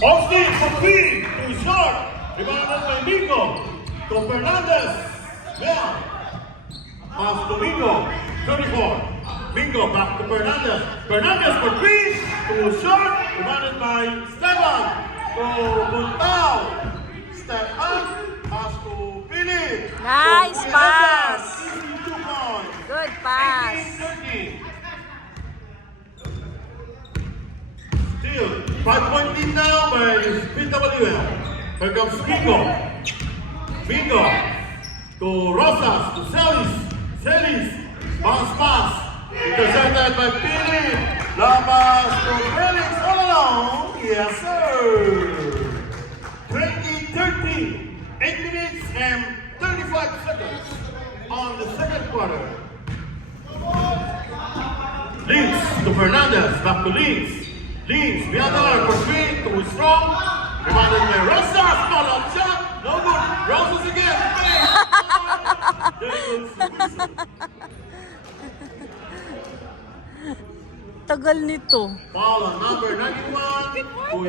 Austin for three, too short. Rebounded by Mingo. To Fernandez. Mel. Pass to Mingo. 34. Mingo back to Fernandez. Fernandez for three, too short. Rebounded by Esteban. To Buntao. Step up. Pass to Philip. Nice To pass. 2 points. Good pass. 18-13. Still, 5-point lead now by PWL. Here comes Mingo. Mingo to Rosas, to Celis. Celis, bounce pass. Intercepted by Philip. Labas to Felix all along. Yes, sir. 20-13. 8 minutes and 35 seconds on the second quarter. Lins to Fernandez, back to Lins. Lins, beyond the arc for three, too strong. Rebounded by Rosas, follow-up shot, no good. Rosas again, bang! Very good. Tagal nito. Foul on number 91.